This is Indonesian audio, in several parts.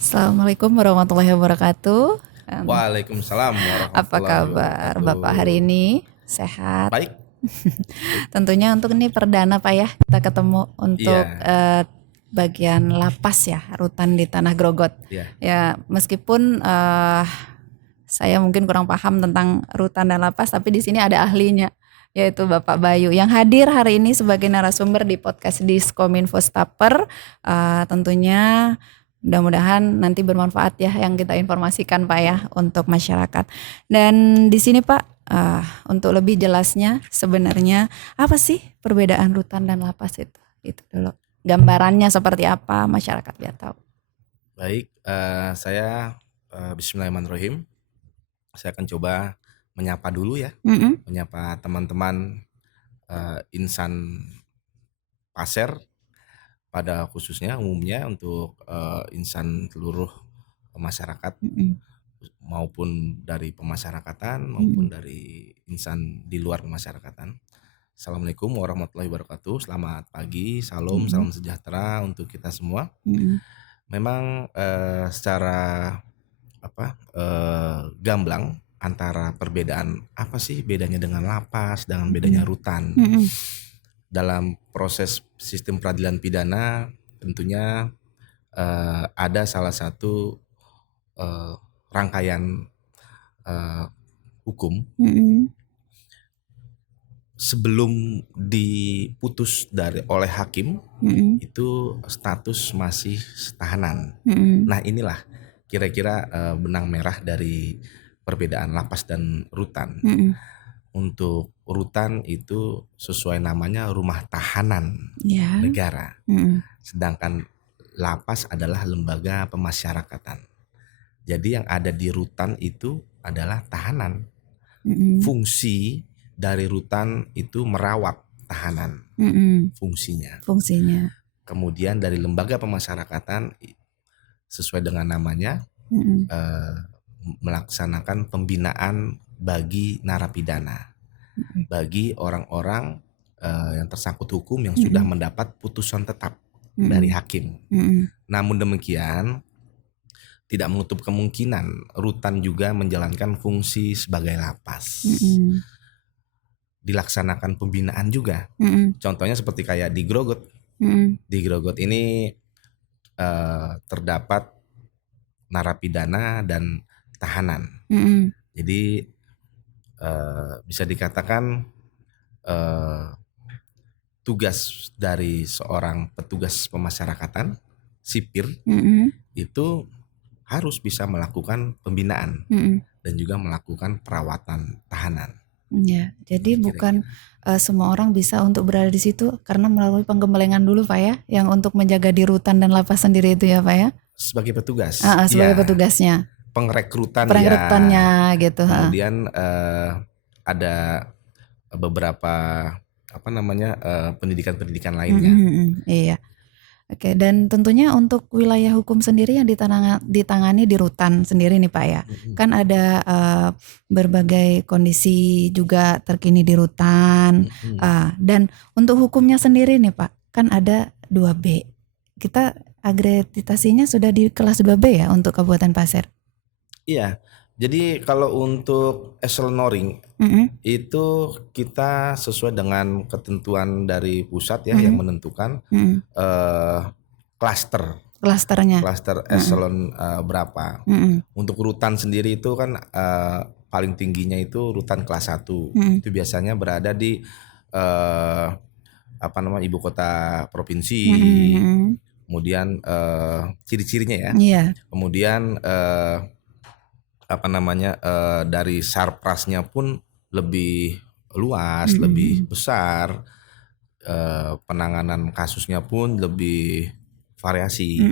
Assalamualaikum warahmatullahi wabarakatuh. Waalaikumsalam Apa warahmatullahi kabar Bapak wabarakatuh. hari ini? Sehat? Baik, baik. Tentunya untuk ini perdana Pak ya, kita ketemu untuk Iya, bagian lapas ya, rutan di Tanah Grogot. iya. Ya, meskipun saya mungkin kurang paham tentang rutan dan lapas, tapi di sini ada ahlinya, yaitu Bapak Bayu yang hadir hari ini sebagai narasumber di podcast Diskominfo Stapper. Tentunya mudah-mudahan nanti bermanfaat ya yang kita informasikan Pak ya untuk masyarakat. Dan di sini Pak, untuk lebih jelasnya sebenarnya apa sih perbedaan rutan dan lapas itu? Itu dulu. Gambarannya seperti apa masyarakat biar tahu. Baik, saya Bismillahirrahmanirrahim. Saya akan coba menyapa dulu ya, Mm-mm. menyapa teman-teman insan Pasir pada khususnya umumnya untuk insan seluruh masyarakat Mm-mm. maupun dari pemasyarakatan Mm-mm. maupun dari insan di luar pemasyarakatan. Assalamualaikum warahmatullahi wabarakatuh. Selamat pagi, salam Mm-mm. salam sejahtera untuk kita semua. Mm-mm. Memang secara gamblang antara perbedaan apa sih bedanya dengan lapas, dengan bedanya rutan. Mm-mm. Dalam proses sistem peradilan pidana tentunya ada salah satu rangkaian hukum Mm-mm. sebelum diputus oleh hakim Mm-mm. itu status masih tahanan. Mm-mm. Nah inilah kira-kira benang merah dari perbedaan lapas dan rutan. Mm-mm. Untuk rutan itu sesuai namanya rumah tahanan Ya. negara, Mm-mm. sedangkan lapas adalah lembaga pemasyarakatan. Jadi yang ada di rutan itu adalah tahanan. Mm-mm. Fungsi dari rutan itu merawat tahanan, Mm-mm. fungsinya. Kemudian dari lembaga pemasyarakatan sesuai dengan namanya Mm-mm. melaksanakan pembinaan bagi narapidana, Mm-mm. bagi orang-orang yang tersangkut hukum yang sudah mendapat putusan tetap dari hakim. Mm-mm. Namun demikian tidak menutup kemungkinan rutan juga menjalankan fungsi sebagai lapas. Mm-mm. Dilaksanakan pembinaan juga. Mm-mm. Contohnya seperti kayak di Grogot. Mm-mm. Di Grogot ini terdapat narapidana dan tahanan. Mm-mm. Jadi bisa dikatakan tugas dari seorang petugas pemasyarakatan sipir Mm-mm. itu harus bisa melakukan pembinaan Mm-mm. dan juga melakukan perawatan tahanan. Ya, jadi Kira-kira. bukan semua orang bisa untuk berada di situ karena melalui penggembelengan dulu Pak ya, yang untuk menjaga di rutan dan lapas sendiri itu ya Pak ya. Sebagai petugas, Sebagai ya, petugasnya, perekrutannya gitu. kemudian ada beberapa pendidikan lainnya. Iya. Oke, dan tentunya untuk wilayah hukum sendiri yang ditangani di rutan sendiri nih Pak ya, kan ada berbagai kondisi juga terkini di rutan. Dan untuk hukumnya sendiri nih Pak, kan ada 2B. Kita akreditasinya sudah di kelas 2B ya untuk Kabupaten Pasir. Iya, jadi kalau untuk eselonoring itu kita sesuai dengan ketentuan dari pusat ya yang menentukan Klasternya. klaster eselon berapa. Untuk rutan sendiri itu kan paling tingginya itu rutan kelas 1. Itu biasanya berada di ibu kota provinsi. Kemudian ciri-cirinya ya. Iya. Kemudian dari sarprasnya pun lebih luas, lebih besar, penanganan kasusnya pun lebih variasi.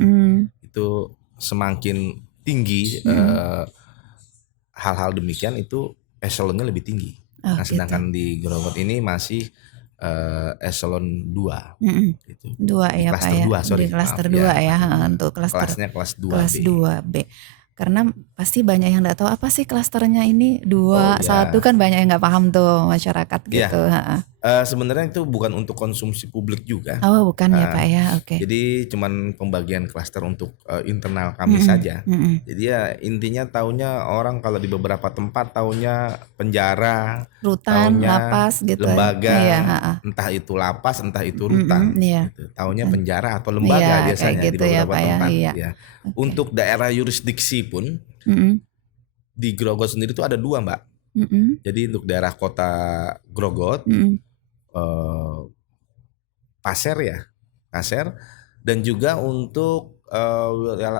Itu semakin tinggi hal-hal demikian itu eselonnya lebih tinggi. Nah sedangkan di Grogot ini masih eselon 2 gitu. 2 ya Pak ya. Di klaster 2 ya, untuk kelasnya kelas 2B. Kelas 2B. Karena pasti banyak yang enggak tahu apa sih klasternya ini 2, 1 kan banyak yang enggak paham tuh masyarakat gitu. Sebenarnya itu bukan untuk konsumsi publik juga. Oh, bukan ya Eh, Pak ya. Oke. Jadi cuman pembagian klaster untuk internal kami Mm-mm, saja. mm-mm. Jadi ya intinya taunya orang kalau di beberapa tempat taunya penjara, Rutan, taunya lapas gitu ya. Iya, lembaga, heeh. entah itu lapas, entah itu rutan, Mm-mm, iya. gitu. Taunya Eh, penjara atau Iya, lembaga kayak biasanya di gitu ya beberapa Pak ya. tempat, Iya. ya. Oke. Untuk daerah yurisdiksi pun Mm-mm, di Grogol sendiri itu ada dua, Mbak. mm-mm, Jadi untuk daerah kota Grogot, mm-mm, eh, Pasir ya, Pasir, dan juga untuk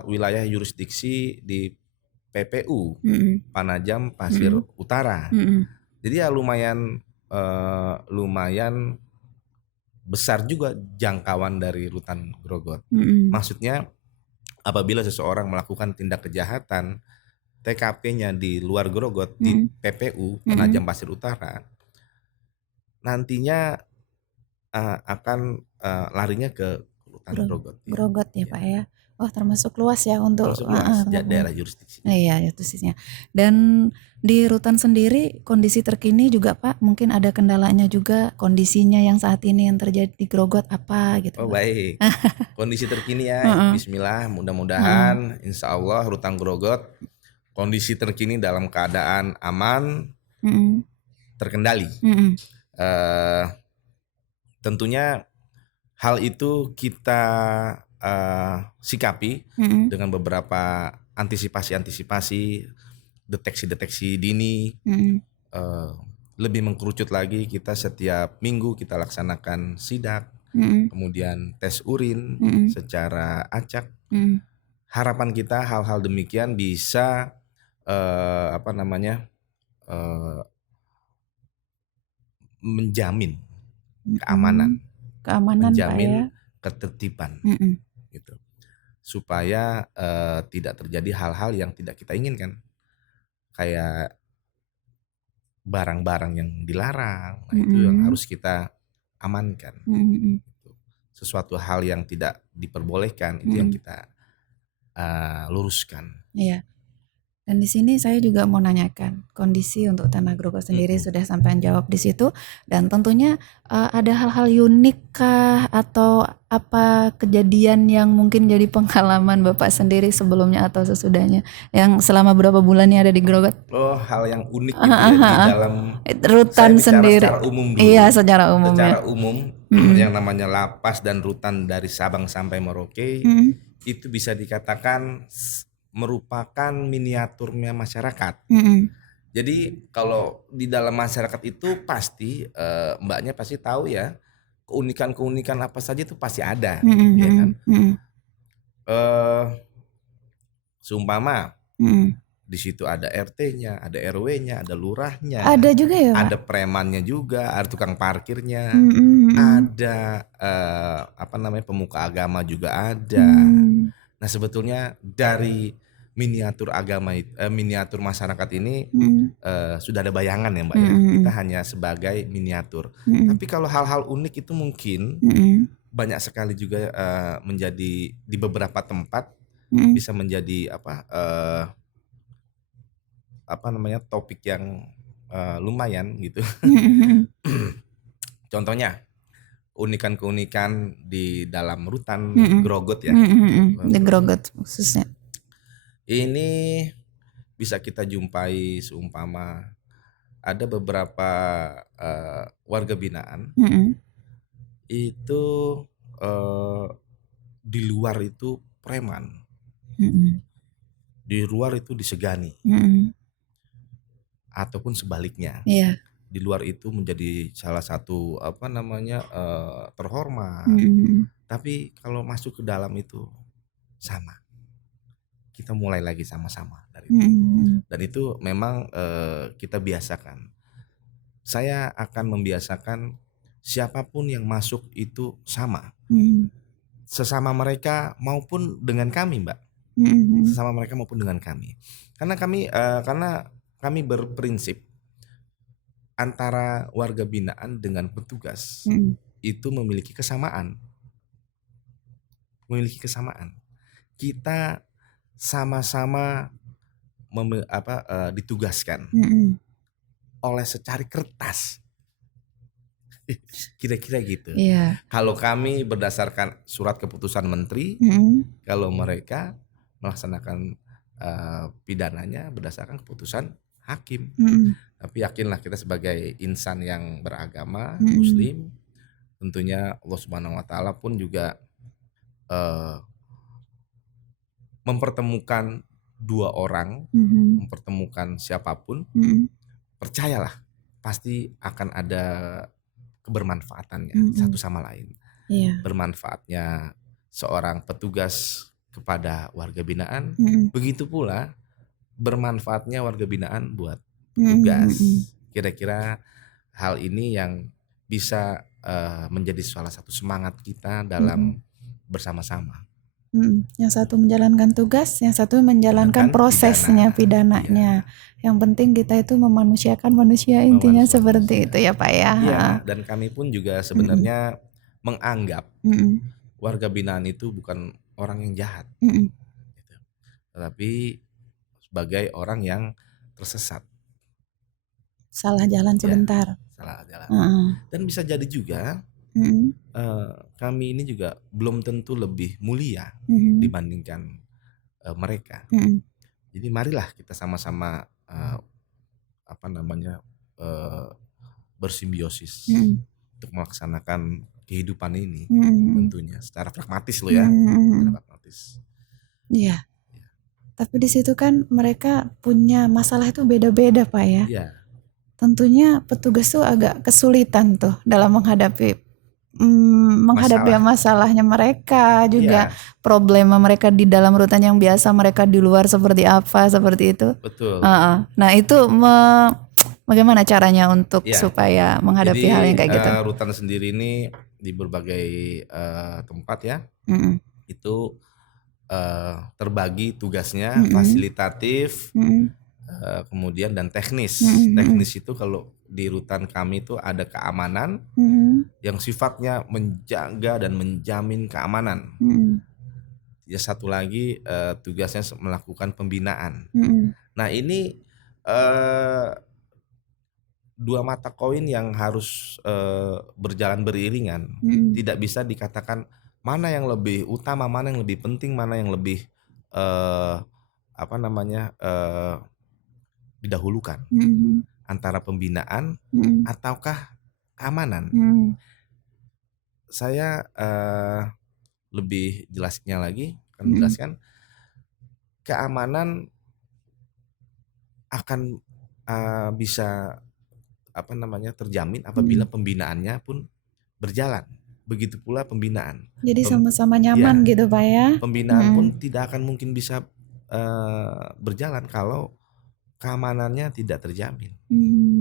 wilayah yurisdiksi di PPU mm-mm, Panajam Pasir mm-mm, Utara. mm-mm, Jadi ya lumayan besar juga jangkauan dari rutan Grogot. mm-mm, Maksudnya apabila seseorang melakukan tindak kejahatan TKP-nya di luar Grogot di mm-mm, PPU mm-mm. Penajam Pasir Utara, nantinya akan larinya ke rutan Gro- Grogot ya. Grogot ya Ya, Pak ya. Oh, termasuk luas ya untuk termasuk luas kampung. daerah jurisdiksi. Iya, itu sisnya. Dan di rutan sendiri kondisi terkini juga Pak, mungkin ada kendalanya juga kondisinya yang saat ini yang terjadi di Grogot apa gitu Oh Pak. baik, kondisi terkini ya, Heeh, Bismillah, heeh, mudah-mudahan Insya Allah rutan Grogot kondisi terkini dalam keadaan aman, mm, terkendali. mm, Eh, Tentunya hal itu kita sikapi mm, dengan beberapa antisipasi-antisipasi, deteksi-deteksi dini, mm, eh, lebih mengkerucut lagi kita setiap minggu kita laksanakan sidak, mm, kemudian tes urin mm, secara acak. mm, Harapan kita hal-hal demikian bisa apa namanya eh, menjamin mm, mm. keamanan, Keamanan Pak ya. menjamin ketertiban Mm, gitu, supaya tidak terjadi hal-hal yang tidak kita inginkan, kayak barang-barang yang dilarang. Nah, mm, itu yang mm, harus kita amankan. mm, mm, Sesuatu hal yang tidak diperbolehkan mm, itu yang mm. kita luruskan. Iya. Dan di sini saya juga mau nanyakan kondisi untuk Tanah Grogol sendiri Mm-mm. sudah sampai jawab di situ, dan tentunya ada hal-hal unik kah atau apa kejadian yang mungkin jadi pengalaman Bapak sendiri sebelumnya atau sesudahnya yang selama berapa bulannya ada di Grogot? Oh, hal yang unik gitu ya di dalam, saya Rutan bicara sendiri. secara umum dulu Iya, ya. secara umum ya. Secara umum Mm-mm. yang namanya lapas dan rutan dari Sabang sampai Merauke Mm-mm. itu bisa dikatakan merupakan miniaturnya masyarakat. Mm-mm. Jadi kalau di dalam masyarakat itu pasti mbaknya pasti tahu ya, keunikan-keunikan apa saja itu pasti ada, ya kan? Mm-mm. Mm-mm. Eh Seumpama Mm-mm. di situ ada RT-nya, ada RW-nya, ada Ada lurahnya, juga ya Pak? ada premannya juga, ada tukang parkirnya, Mm-mm. ada apa namanya pemuka agama juga ada. Mm-mm. Nah sebetulnya dari miniatur masyarakat ini Mm-mm. sudah ada bayangan ya Mbak ya. Kita Mm-mm. hanya sebagai miniatur. Mm-mm. Tapi kalau hal-hal unik itu mungkin Mm-mm. banyak sekali juga menjadi di beberapa tempat Mm-mm. bisa menjadi apa namanya topik yang lumayan gitu. Mm-mm. Contohnya keunikan-keunikan di dalam rutan Mm-mm. Grogot ya. Mm-mm. Di Grogot khususnya. Ini bisa kita jumpai seumpama ada beberapa warga binaan Mm-mm. itu eh, di luar itu preman, Mm-mm. di luar itu disegani, Mm-mm. ataupun sebaliknya. Iya. Di luar itu menjadi salah satu apa namanya terhormat, Mm-mm. tapi kalau masuk ke dalam itu sama. Kita mulai lagi sama-sama dari itu. Mm-mm. Dan itu memang kita biasakan. Saya akan membiasakan siapapun yang masuk itu sama. Mm-mm. Sesama mereka maupun dengan kami, Mbak. Mm-mm. Sesama mereka maupun dengan kami. Karena kami berprinsip antara warga binaan dengan petugas Mm-mm. itu memiliki kesamaan. Kita sama-sama ditugaskan Mm-mm. oleh secari kertas Kira-kira gitu. Iya. Kalau kami berdasarkan surat keputusan menteri, kalau mereka melaksanakan pidananya berdasarkan keputusan hakim. Tapi yakinlah kita sebagai insan yang beragama Muslim, tentunya Allah Subhanahu Wa Taala pun juga mempertemukan dua orang, mempertemukan siapapun, percayalah pasti akan ada kebermanfaatannya satu sama lain. Bermanfaatnya seorang petugas kepada warga binaan, begitu pula bermanfaatnya warga binaan buat petugas. Kira-kira hal ini yang bisa menjadi salah satu semangat kita dalam bersama-sama. Yang satu menjalankan tugas, yang satu menjalankan prosesnya, pidananya. Yang penting kita itu memanusiakan manusia, intinya seperti itu ya Pak ya. Iya, dan kami pun juga sebenarnya menganggap warga binaan itu bukan orang yang jahat, gitu. Tetapi sebagai orang yang tersesat. Salah jalan sebentar. Salah jalan. Dan bisa jadi juga kami ini juga belum tentu lebih mulia dibandingkan mereka. Jadi marilah kita sama-sama bersimbiosis untuk melaksanakan kehidupan ini, tentunya secara pragmatis loh ya, secara pragmatis. Iya. Tapi di situ kan mereka punya masalah itu beda-beda Pak ya. Iya. Tentunya petugas tuh agak kesulitan tuh dalam menghadapi masalahnya mereka juga, problema mereka di dalam rutan yang biasa mereka di luar seperti apa, seperti itu. Betul. Nah itu bagaimana caranya untuk supaya menghadapi hal yang kayak gitu? Rutan sendiri ini di berbagai tempat ya, itu terbagi tugasnya fasilitatif, kemudian dan teknis. Teknis itu kalau di rutan kami itu ada keamanan yang sifatnya menjaga dan menjamin keamanan. Ya satu lagi tugasnya melakukan pembinaan. Nah ini dua mata koin yang harus berjalan beriringan. Tidak bisa dikatakan mana yang lebih utama, mana yang lebih penting, mana yang lebih didahulukan, antara pembinaan ataukah keamanan. Saya lebih jelasnya lagi akan menjelaskan keamanan akan bisa terjamin apabila pembinaannya pun berjalan. Begitu pula pembinaan. Jadi sama-sama nyaman gitu Pak ya. Pembinaan pun tidak akan mungkin bisa berjalan kalau keamanannya tidak terjamin.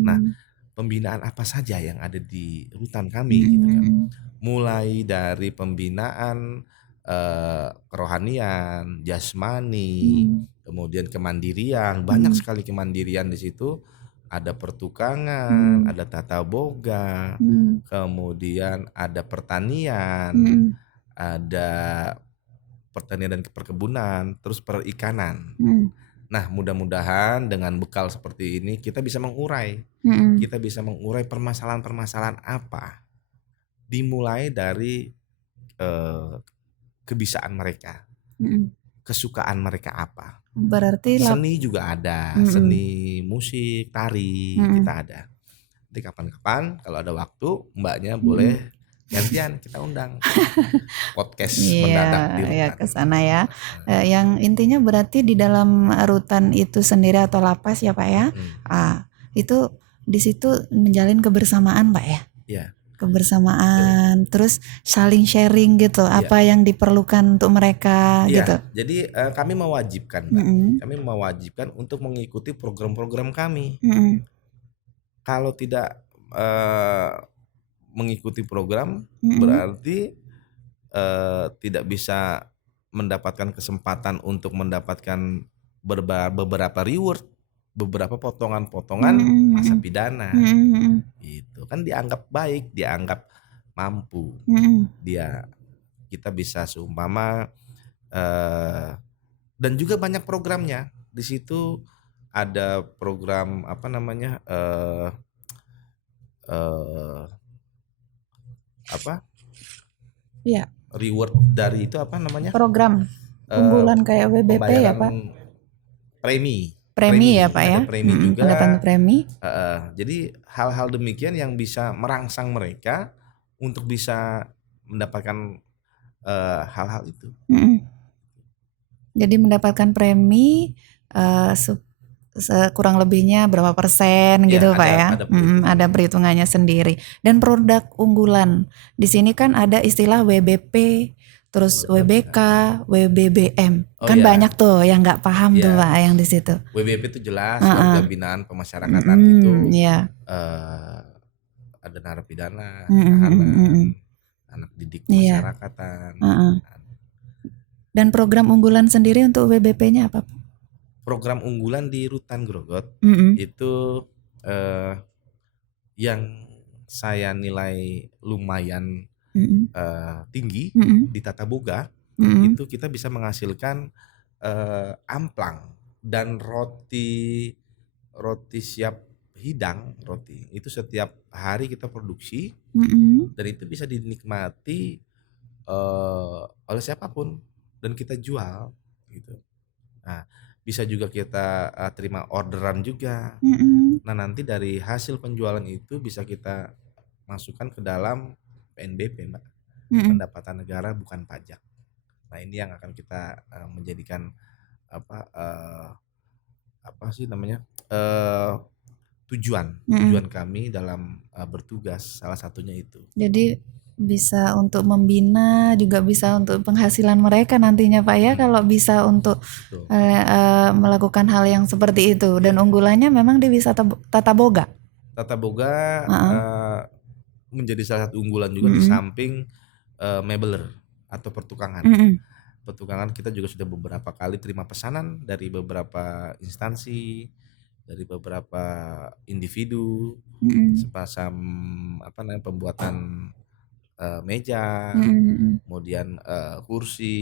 Nah, pembinaan apa saja yang ada di rutan kami gitu kan. Mulai dari pembinaan kerohanian, jasmani, kemudian kemandirian, banyak sekali kemandirian di situ. Ada pertukangan, ada tata boga, kemudian ada pertanian, ada pertanian dan perkebunan, terus perikanan. Nah, mudah-mudahan dengan bekal seperti ini kita bisa mengurai, permasalahan-permasalahan apa, dimulai dari kebisaan mereka, kesukaan mereka apa. Berarti seni juga ada, seni musik, tari, kita ada. Nanti kapan-kapan kalau ada waktu mbaknya boleh gantian kita undang podcast mendadak di rutan. Ya ke sana ya. Yang intinya berarti di dalam rutan itu sendiri atau lapas ya Pak ya. Itu di situ menjalin kebersamaan Pak ya. Iya. Kebersamaan, terus saling sharing gitu, apa yang diperlukan untuk mereka gitu. Jadi kami mewajibkan, kami mewajibkan untuk mengikuti program-program kami. Kalau tidak mengikuti program, berarti tidak bisa mendapatkan kesempatan untuk mendapatkan beberapa reward, beberapa potongan-potongan masa pidana. Itu kan dianggap baik, dianggap mampu. Kita bisa seumpama dan juga banyak programnya. Di situ ada program apa Iya, reward dari itu apa namanya program eh, unggulan kayak WBP ya, pembayaran Pak. premi Premi ya, Pak ada ya. premi Pendapat juga. premi. Jadi hal-hal demikian yang bisa merangsang mereka untuk bisa mendapatkan hal-hal itu. Mm-mm. Jadi mendapatkan premi eh, su- kurang lebihnya berapa persen Ya, gitu, Pak ya. ada perhitungannya. Ada perhitungannya sendiri. Dan produk unggulan di sini kan ada istilah WBP, terus Luar biasa. WBK, WBBM. Oh Kan ya, banyak tuh yang nggak paham tuh, ya. Pak, yang di situ. WBP itu jelas warga Heeh. binaan pemasyarakatan itu Iya. eh, ada narapidana, Mm-mm. tahanan, anak didik Iya. pemasyarakatan. Heeh. Dan program unggulan sendiri untuk WBP-nya apa, Pak? Program unggulan di Rutan Grogot Mm-mm. itu yang saya nilai lumayan Mm-mm. tinggi Mm-mm. di Tata Boga Mm-mm. itu kita bisa menghasilkan amplang dan roti siap hidang roti itu setiap hari kita produksi Mm-mm. dan itu bisa dinikmati oleh siapapun dan kita jual gitu. Nah, bisa juga kita terima orderan juga. Mm-mm. Nah, nanti dari hasil penjualan itu bisa kita masukkan ke dalam PNBP, Mbak. Mm-mm. Pendapatan negara bukan pajak. Nah, ini yang akan kita menjadikan apa sih namanya? Tujuan Mm-mm. kami dalam bertugas salah satunya itu. Jadi bisa untuk membina, juga bisa untuk penghasilan mereka nantinya, Pak ya, kalau bisa untuk Betul. melakukan hal yang seperti itu. Dan unggulannya memang di wisata Tata Boga. Tata Boga menjadi salah satu unggulan juga di Mm-mm. samping mebeler atau pertukangan. Mm-mm. Pertukangan kita juga sudah beberapa kali terima pesanan dari beberapa instansi, dari beberapa individu, Mm-mm. sepasang pembuatan meja, Mm-mm. kemudian kursi,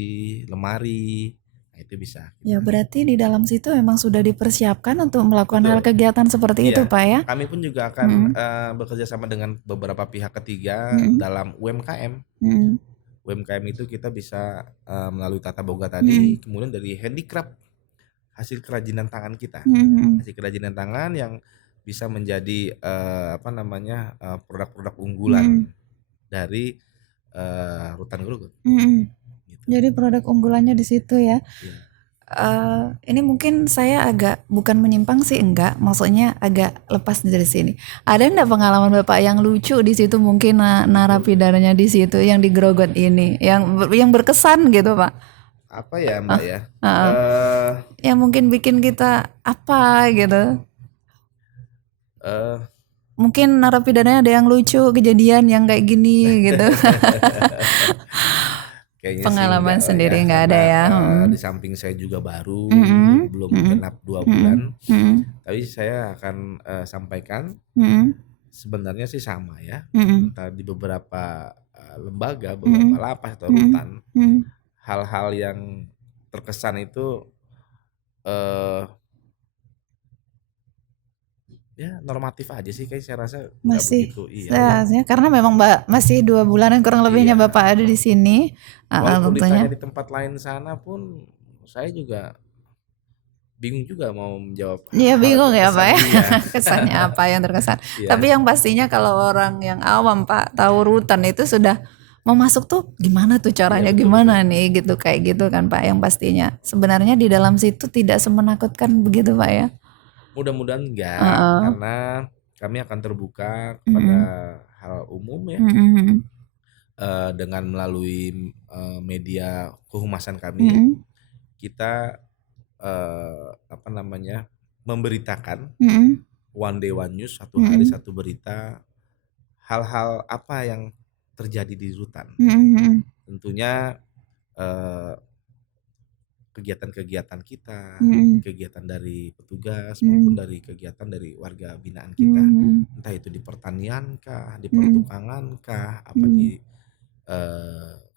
lemari, nah itu bisa. Ya, berarti di dalam situ memang sudah dipersiapkan untuk melakukan hal Betul. kegiatan seperti itu, Iya, Pak ya. kami pun juga akan bekerja sama dengan beberapa pihak ketiga Mm-mm. dalam UMKM. Mm-mm. UMKM itu kita bisa melalui Tata Boga Mm-mm. tadi, kemudian dari handicraft, hasil kerajinan tangan kita, Mm-mm. hasil kerajinan tangan yang bisa menjadi produk-produk unggulan dari Rutan Grogot. Mm-mm. Gitu. Jadi produk unggulannya di situ ya. Iya. Ini mungkin saya agak bukan menyimpang sih, enggak, maksudnya agak lepas dari sini. Ada enggak pengalaman Bapak yang lucu di situ, mungkin narapidananya di situ yang di Grogot ini, yang berkesan gitu, Pak? Apa ya Mbak ya? Yang mungkin bikin kita apa gitu. Mungkin narapidananya ada yang lucu, kejadian yang kayak gini gitu. Kayaknya sih Pengalaman enggak lah ya, sendiri enggak ada karena ya. di samping saya juga baru, Mm-mm. belum Mm-mm. genap 2 bulan, Mm-mm. tapi saya akan sampaikan Mm-mm. sebenarnya sih sama ya, Mm-mm. entah di beberapa lembaga, beberapa lapas atau rutan, Mm-mm. hal-hal yang terkesan itu ya normatif aja sih, kayak saya rasa nggak Masih begitu iya ya. seharusnya, karena memang masih 2 bulanan kurang lebihnya Iya, Bapak ada di sini. walaupun Tentunya. ditanya di tempat lain sana pun saya juga bingung juga mau menjawab Iya, hal bingung ya, Pak terkesan ya. iya. Kesannya apa yang terkesan. Iya. Tapi yang pastinya kalau orang yang awam, Pak, tahu rutan itu sudah mau masuk tuh gimana tuh caranya, Iya, betul, gimana nih gitu, kayak gitu kan, Pak, yang pastinya. Sebenarnya di dalam situ tidak semenakutkan begitu, Pak ya. Mudah-mudahan enggak, karena kami akan terbuka kepada hal umum ya, dengan melalui media kehumasan kami, kita memberitakan one day one news, satu hari satu berita, hal-hal apa yang terjadi di rutan. Tentunya kegiatan-kegiatan kita, kegiatan dari petugas maupun dari kegiatan dari warga binaan kita, entah itu di pertanian kah, di pertukangan kah, apa di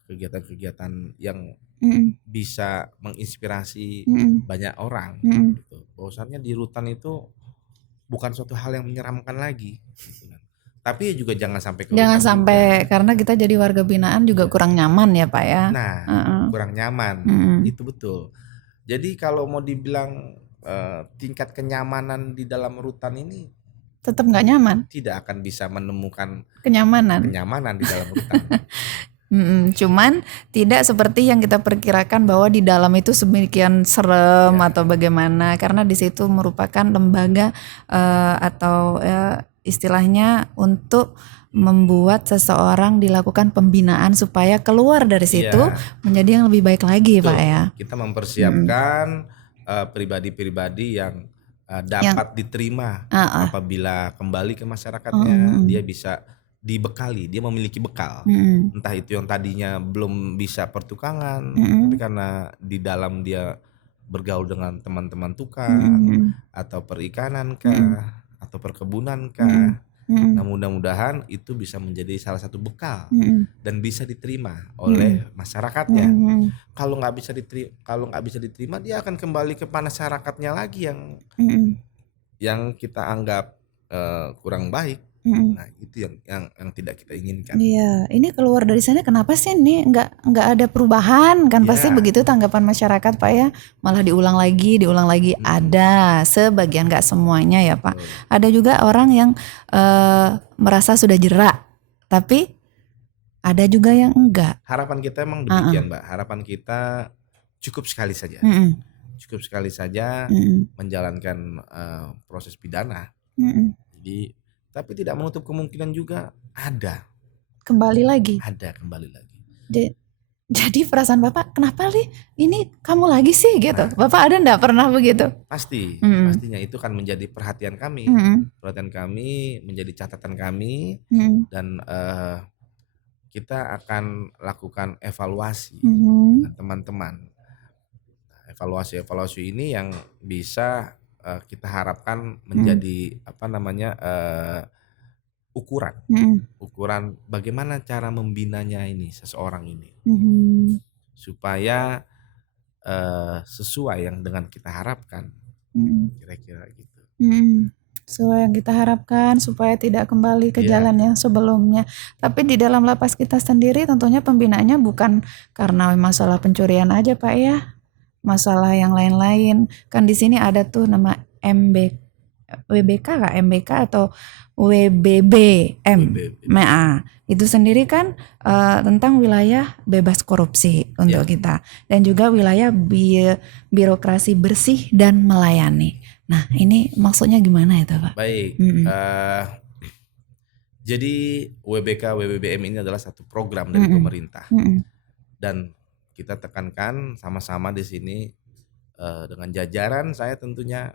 kegiatan-kegiatan yang bisa menginspirasi banyak orang, gitu. Bahwasannya di rutan itu bukan suatu hal yang menyeramkan lagi, gitu kan. Tapi juga jangan sampai ke Jangan hutan sampai juga. karena kita jadi warga binaan juga kurang nyaman ya Pak ya. Nah, Heeh. kurang nyaman. Mm-mm. Itu betul. Jadi kalau mau dibilang tingkat kenyamanan di dalam rutan ini Tetap nggak nyaman, tidak akan bisa menemukan kenyamanan. kenyamanan di dalam rutan. Cuman tidak seperti yang kita perkirakan bahwa di dalam itu sedemikian serem Ya. atau bagaimana, karena di situ merupakan lembaga atau istilahnya untuk membuat seseorang dilakukan pembinaan supaya keluar dari situ Iya, menjadi yang lebih baik lagi Pak betul. ya. Kita mempersiapkan pribadi-pribadi yang Yang dapat diterima ah, ah. apabila kembali ke masyarakatnya, dia bisa dibekali, dia memiliki bekal. Mm-mm. Entah itu yang tadinya belum bisa pertukangan, tapi karena di dalam dia bergaul dengan teman-teman tukang Mm-mm. atau perikanan kah, atau perkebunan kah. Mm-mm. Nah, mudah-mudahan itu bisa menjadi salah satu bekal Mm-mm. dan bisa diterima oleh masyarakatnya. Mm-mm. Kalau nggak bisa diterima, dia akan kembali ke masyarakatnya lagi Mm-mm. yang kita anggap kurang baik. Mm-mm. Nah, itu yang tidak kita inginkan. Iya, ini keluar dari sana kenapa sih nih nggak ada perubahan kan pasti Ya, begitu tanggapan masyarakat Pak ya, malah diulang lagi ada sebagian nggak semuanya ya Pak. betul. Ada juga orang yang merasa sudah jerak tapi ada juga yang enggak. Harapan kita emang demikian, Mbak. Harapan kita cukup sekali saja. Mm-mm. Cukup sekali saja Mm-mm. menjalankan proses pidana. Mm-mm. Jadi, tapi tidak menutup kemungkinan juga ada Kembali lagi. kembali lagi. Jadi perasaan Bapak kenapa nih ini kamu lagi sih gitu. Bapak ada enggak pernah begitu? Pasti, Mm-mm. pastinya itu kan menjadi perhatian kami. Mm-mm. Perhatian kami menjadi catatan kami, Mm-mm. dan kita akan lakukan evaluasi Mm-mm. dengan teman-teman. Evaluasi ini yang bisa kita harapkan menjadi ukuran Mm-mm. ukuran bagaimana cara membinanya ini seseorang ini Mm-mm. supaya sesuai yang dengan kita harapkan, Mm-mm. kira-kira gitu. Mm-mm. Sesuai yang kita harapkan supaya tidak kembali ke Iya. jalan yang sebelumnya. Tapi di dalam lapas kita sendiri tentunya pembinaannya bukan karena masalah pencurian aja Pak ya, masalah yang lain-lain. Kan di sini ada tuh nama WBK kah? MBK atau WBBM. Nah, itu sendiri kan tentang wilayah bebas korupsi untuk kita, dan juga wilayah birokrasi bersih dan melayani. Nah, ini maksudnya gimana itu Pak? Baik. Jadi WBK WBBM ini adalah satu program dari pemerintah, dan kita tekankan sama-sama di sini dengan jajaran saya tentunya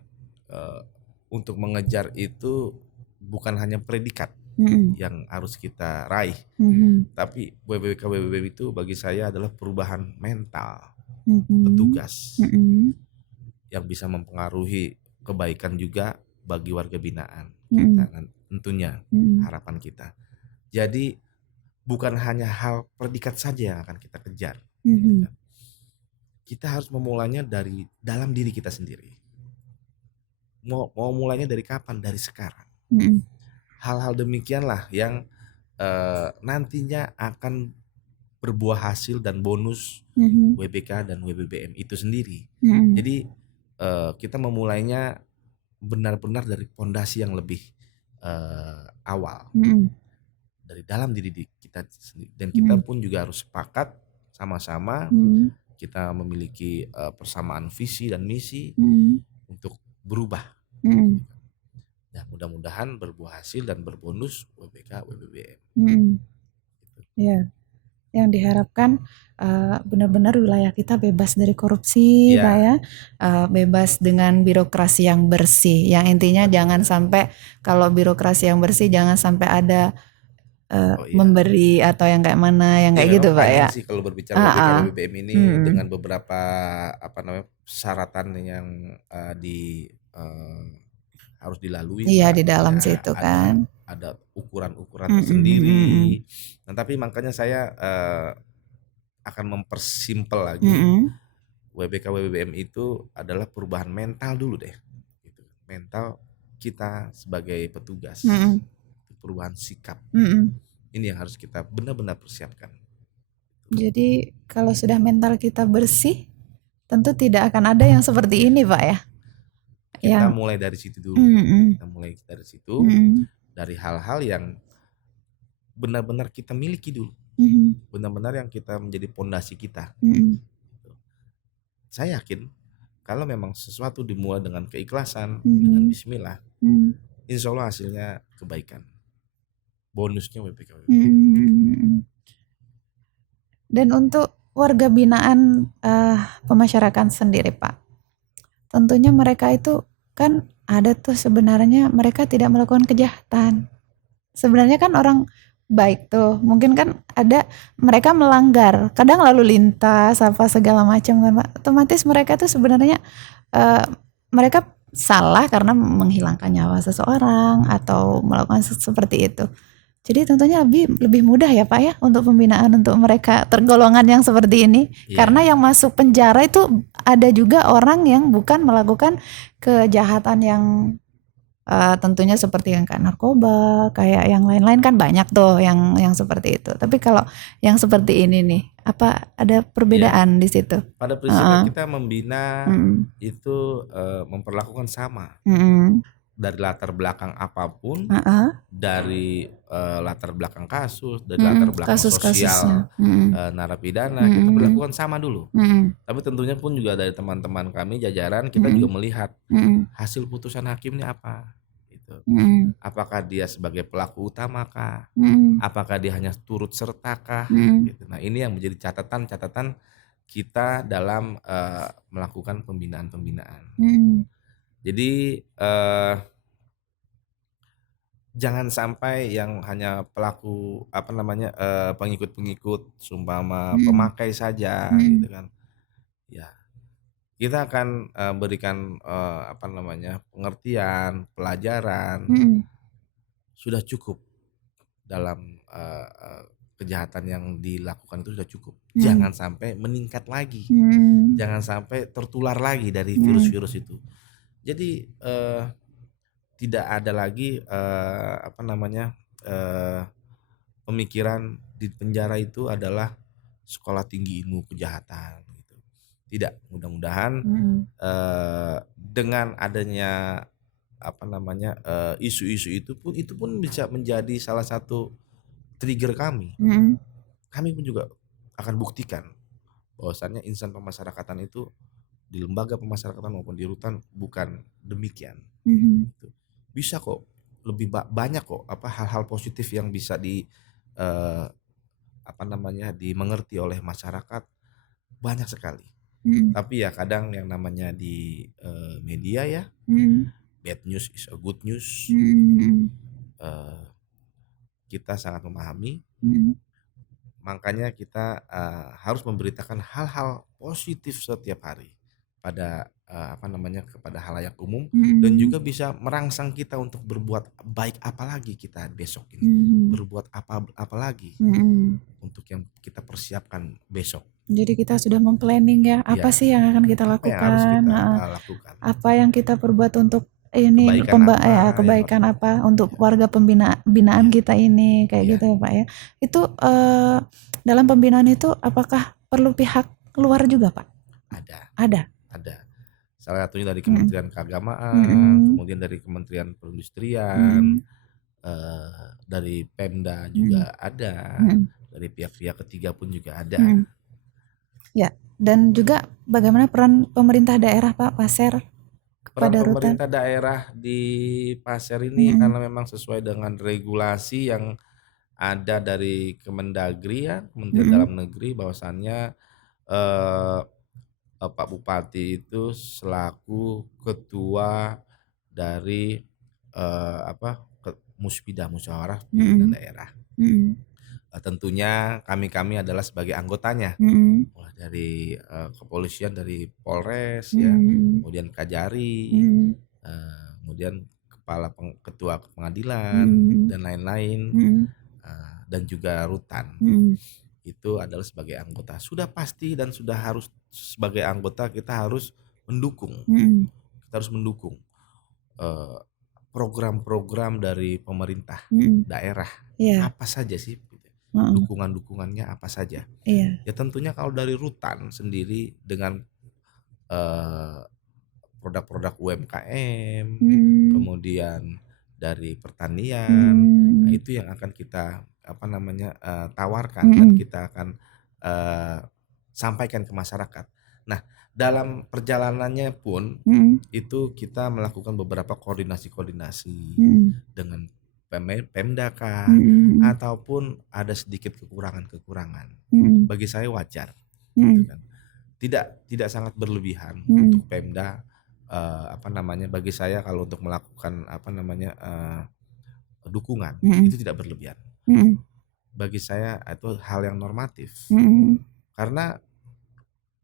untuk mengejar itu bukan hanya predikat yang harus kita raih, tapi WBK WBBM itu bagi saya adalah perubahan mental petugas yang bisa mempengaruhi kebaikan juga bagi warga binaan kita, tentunya harapan kita. Jadi bukan hanya hal predikat saja yang akan kita kejar. Kita harus memulainya dari dalam diri kita sendiri. Mau mulainya dari kapan? Dari sekarang. Hal-hal demikianlah yang nantinya akan berbuah hasil dan bonus WBK dan WBBM itu sendiri. Jadi kita memulainya benar-benar dari fondasi yang lebih awal, dari dalam diri kita sendiri, dan kita pun juga harus sepakat sama-sama. Kita memiliki persamaan visi dan misi untuk berubah. Dan mudah-mudahan berbuah hasil dan berbonus WBK WBBM. Ya, yang diharapkan benar-benar wilayah kita bebas dari korupsi, Pak ya, bebas dengan birokrasi yang bersih. Yang intinya jangan sampai, kalau birokrasi yang bersih jangan sampai ada memberi atau yang kayak mana, yang kayak gitu Pak ya. Sih, kalau berbicara WBK WBBM ini dengan beberapa persyaratan yang harus dilalui. Iya, di dalam situ kan. Ada ukuran-ukuran tersendiri. Nah, tapi makanya saya akan mempersimpel lagi. WBK WBBM itu adalah perubahan mental dulu deh. Mental kita sebagai petugas. perubahan sikap. Mm-mm. Ini yang harus kita benar-benar persiapkan. Jadi kalau sudah mental kita bersih, tentu tidak akan ada yang seperti ini, Pak ya. Kita Yang mulai dari situ dulu. Mm-mm. Kita mulai dari situ, Mm-mm. dari hal-hal yang benar-benar kita miliki dulu. Mm-mm. Benar-benar yang kita menjadi pondasi kita. Mm-mm. Saya yakin kalau memang sesuatu dimulai dengan keikhlasan, Mm-mm. dengan bismillah, Mm-mm. insya Allah hasilnya kebaikan. Bonusnya WPK. Mm-mm. Dan untuk warga binaan pemasyarakatan sendiri, Pak, tentunya mereka itu kan ada tuh sebenarnya mereka tidak melakukan kejahatan. Sebenarnya kan orang baik tuh, mungkin kan ada mereka melanggar, kadang lalu lintas apa segala macam kan, Pak. Otomatis mereka tuh sebenarnya eh, mereka salah karena menghilangkan nyawa seseorang atau melakukan seperti itu. Jadi tentunya lebih mudah ya Pak ya untuk pembinaan untuk mereka tergolongan yang seperti ini. Karena yang masuk penjara itu ada juga orang yang bukan melakukan kejahatan yang tentunya seperti yang kayak narkoba, kayak yang lain-lain kan banyak tuh yang seperti itu. Tapi kalau yang seperti ini nih, apa ada perbedaan di situ? Pada prinsipnya kita membina itu memperlakukan sama. Dari latar belakang apapun, dari latar belakang kasus, dari latar belakang sosial narapidana, kita berlakukan sama dulu. Tapi tentunya pun juga dari teman-teman kami jajaran kita juga melihat hasil putusan hakim ini apa gitu. Apakah dia sebagai pelaku utama kah? Apakah dia hanya turut serta kah? Gitu. Nah, ini yang menjadi catatan kita dalam melakukan pembinaan. Jadi jangan sampai yang hanya pelaku pengikut-pengikut sumpama pemakai saja gitu kan. Ya, kita akan berikan pengertian, pelajaran. Sudah cukup dalam kejahatan yang dilakukan itu sudah cukup. Jangan sampai meningkat lagi. Jangan sampai tertular lagi dari virus-virus itu. Jadi tidak ada lagi pemikiran di penjara itu adalah sekolah tinggi ilmu kejahatan gitu. Tidak, mudah-mudahan dengan adanya isu-isu itu pun bisa menjadi salah satu trigger kami. Kami pun juga akan buktikan bahwasannya insan pemasyarakatan itu di lembaga pemasyarakatan maupun di rutan bukan demikian. Bisa kok lebih banyak kok hal-hal positif yang bisa dimengerti oleh masyarakat, banyak sekali. Tapi ya kadang yang namanya di media ya, bad news is a good news. Kita sangat memahami. Makanya kita harus memberitakan hal-hal positif setiap hari pada kepada halayak umum, dan juga bisa merangsang kita untuk berbuat baik apalagi kita besok ini. Berbuat apa lagi untuk yang kita persiapkan besok. Jadi kita sudah memplanning ya, apa sih yang akan kita lakukan, yang harus kita lakukan, apa yang kita perbuat untuk ini kebaikan apa untuk warga binaan kita ini kayak gitu ya Pak ya. Itu dalam pembinaan itu apakah perlu pihak luar juga Pak? Ada. Salah satunya dari Kementerian Keagamaan, kemudian dari Kementerian Perindustrian, dari Pemda juga ada, dari pihak-pihak ketiga pun juga ada. Ya, dan juga bagaimana peran pemerintah daerah Pak Pasir kepada rutan? Pemerintah daerah di Pasir ini karena memang sesuai dengan regulasi yang ada dari Kemendagri ya, Kementerian Dalam Negeri, bahwasannya Pak Bupati itu selaku ketua dari Muspida, Musyawarah Pimpinan Daerah. Tentunya kami adalah sebagai anggotanya, mulai dari kepolisian, dari Polres ya, kemudian Kajari, kemudian ketua pengadilan dan lain-lain, dan juga rutan. Itu adalah sebagai anggota. Sudah pasti dan sudah harus sebagai anggota kita harus mendukung. Kita harus mendukung program-program dari pemerintah daerah apa saja sih? Dukungan-dukungannya apa saja? Ya tentunya kalau dari rutan sendiri dengan produk-produk UMKM, kemudian dari pertanian, nah itu yang akan kita tawarkan dan kita akan sampaikan ke masyarakat. Nah, dalam perjalanannya pun itu kita melakukan beberapa koordinasi dengan Pemda ataupun ada sedikit kekurangan. Bagi saya wajar, gitu kan. Tidak sangat berlebihan untuk Pemda. Bagi saya kalau untuk melakukan dukungan itu tidak berlebihan. Bagi saya itu hal yang normatif. Karena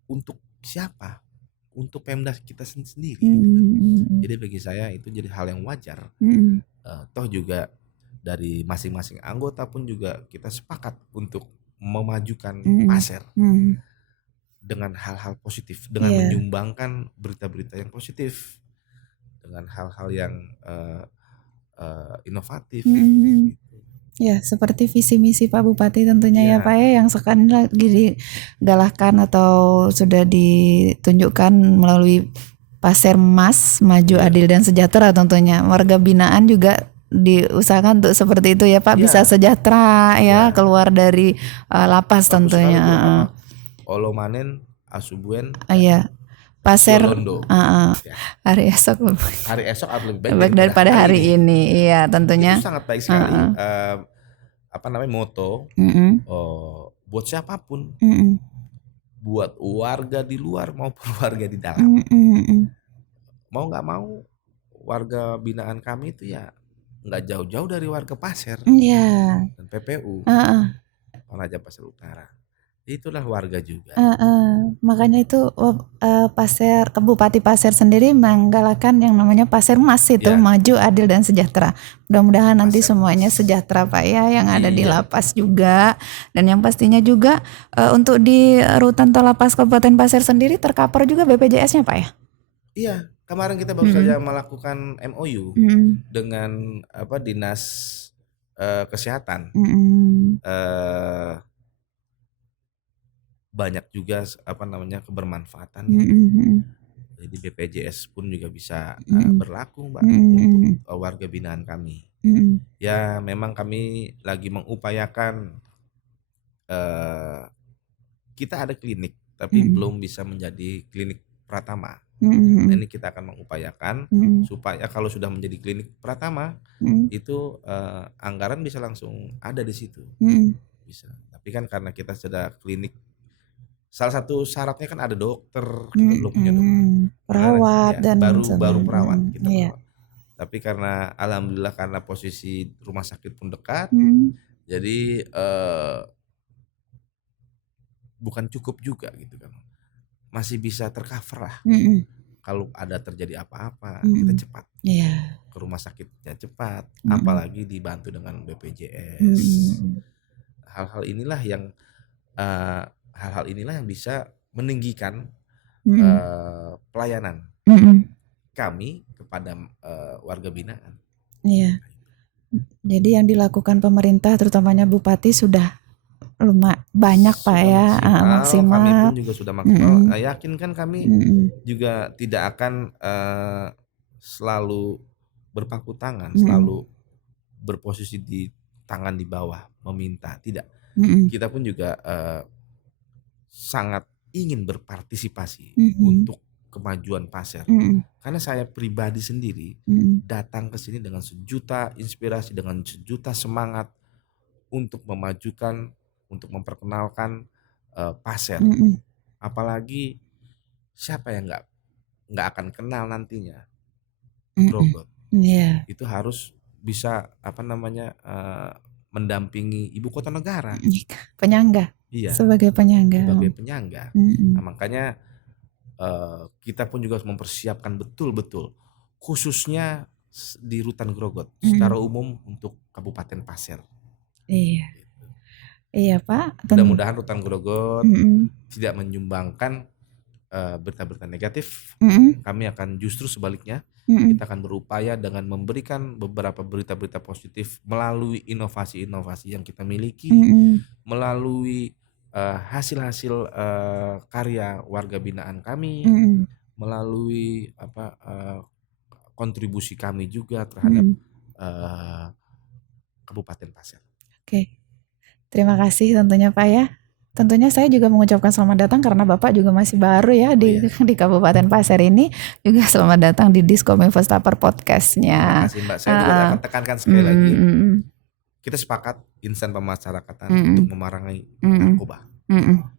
untuk siapa? Untuk Pemda kita sendiri. Jadi bagi saya itu jadi hal yang wajar. Toh juga dari masing-masing anggota pun juga kita sepakat untuk memajukan Pasir dengan hal-hal positif, dengan menyumbangkan berita-berita yang positif, dengan hal-hal yang inovatif. Ya, seperti visi misi Pak Bupati tentunya ya Pak ya, yang sekarang lagi digalakkan atau sudah ditunjukkan melalui Pasir Mas, maju, adil dan sejahtera tentunya. Warga binaan juga diusahakan untuk seperti itu ya Pak, bisa sejahtera ya, keluar dari lapas tentunya. Olo manen asubuen. Iya. Pasir hari esok lebih baik daripada hari ini. Iya, tentunya. Itu sangat baik sekali. Moto buat siapapun, buat warga di luar maupun warga di dalam. Mau nggak mau, warga binaan kami itu ya nggak jauh-jauh dari warga Pasir dan PPU, Penajam Pasir Utara. Itulah warga juga. Makanya itu Bupati Pasir sendiri menggalakkan yang namanya Pasir Mas itu, maju, adil dan sejahtera. Mudah-mudahan nanti semuanya sejahtera Pak ya, yang ada di lapas juga. Dan yang pastinya juga untuk di rutan atau lapas Kabupaten Pasir sendiri tercover juga BPJS-nya Pak ya? Iya, kemarin kita baru saja melakukan MOU dengan Dinas Kesehatan. Banyak juga kebermanfaatan. Jadi BPJS pun juga bisa berlaku Mbak untuk warga binaan kami. Ya memang kami lagi mengupayakan, kita ada klinik tapi belum bisa menjadi klinik pratama. Nah, ini kita akan mengupayakan supaya kalau sudah menjadi klinik pratama itu anggaran bisa langsung ada di situ. Bisa. Tapi kan karena kita sudah klinik, salah satu syaratnya kan ada dokter, kita belum punya dokter, perawat dan baru perawat kita perawat. Tapi karena alhamdulillah karena posisi rumah sakit pun dekat, jadi bukan cukup juga gitu kan, masih bisa tercover lah. Kalau ada terjadi apa-apa kita cepat ke rumah sakitnya cepat, apalagi dibantu dengan BPJS. Hal-hal inilah yang bisa meninggikan pelayanan kami kepada warga binaan. Iya. Jadi yang dilakukan pemerintah terutamanya Bupati sudah banyak Pak ya, maksimal. Kami pun juga sudah maksimal. Yakin kan kami juga tidak akan selalu berpangku tangan, selalu berposisi di tangan di bawah meminta, tidak. Kita pun juga sangat ingin berpartisipasi untuk kemajuan Pasir. Karena saya pribadi sendiri datang ke sini dengan sejuta inspirasi, dengan sejuta semangat untuk memajukan, untuk memperkenalkan Pasir. Apalagi siapa yang nggak akan kenal nantinya Grogot. Itu harus bisa mendampingi ibu kota negara, penyangga. Sebagai penyangga. Nah, makanya kita pun juga harus mempersiapkan betul-betul, khususnya di rutan Grogot, secara umum untuk Kabupaten Pasir. Iya Pak. Mudah-mudahan rutan Grogot tidak menyumbangkan berita-berita negatif. Kami akan justru sebaliknya Kita akan berupaya dengan memberikan beberapa berita-berita positif melalui inovasi-inovasi yang kita miliki, melalui hasil-hasil karya warga binaan kami, melalui kontribusi kami juga terhadap Kabupaten Pasir. Oke, terima kasih tentunya Pak ya. Tentunya saya juga mengucapkan selamat datang karena Bapak juga masih baru ya di Kabupaten Pasir ini. Juga selamat datang di Diskominfo Stapper podcastnya. Terima kasih Mbak. Saya juga akan tekankan sekali lagi. Kita sepakat insan pemasyarakatan untuk memerangi narkoba.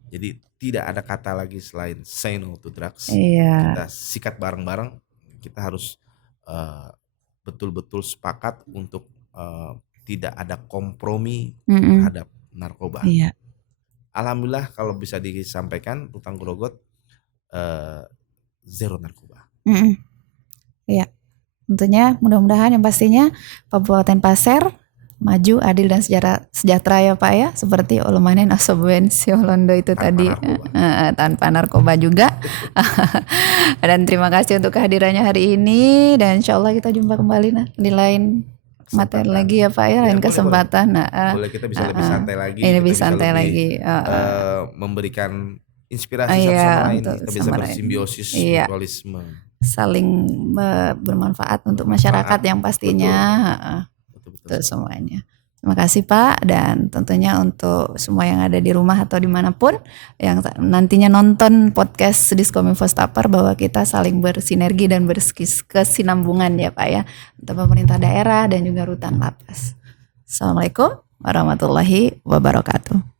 Jadi tidak ada kata lagi selain say no to drugs. Kita sikat bareng-bareng. Kita harus betul-betul sepakat untuk tidak ada kompromi terhadap narkoba. Alhamdulillah kalau bisa disampaikan Rutan Grogot zero narkoba. Ya, tentunya mudah-mudahan yang pastinya Kabupaten Pasir maju, adil dan sejahtera ya Pak ya, seperti Ulumanen Asobwensi Londo itu tanpa tadi tanpa narkoba juga. Dan terima kasih untuk kehadirannya hari ini, dan insya Allah kita jumpa kembali di lain materi lagi ya Pak ya, lain kesempatan. Boleh kita bisa lebih santai lagi. Lebih santai lagi. Memberikan inspirasi satu sama lain. Kita bisa bersimbiosis, mutualisme. Saling bermanfaat untuk masyarakat yang pastinya. Betul semuanya. Terima kasih Pak, dan tentunya untuk semua yang ada di rumah atau dimanapun yang nantinya nonton podcast Diskominfo Stapper, bahwa kita saling bersinergi dan berkesinambungan ya Pak ya, untuk pemerintah daerah dan juga rutan lapas. Assalamualaikum warahmatullahi wabarakatuh.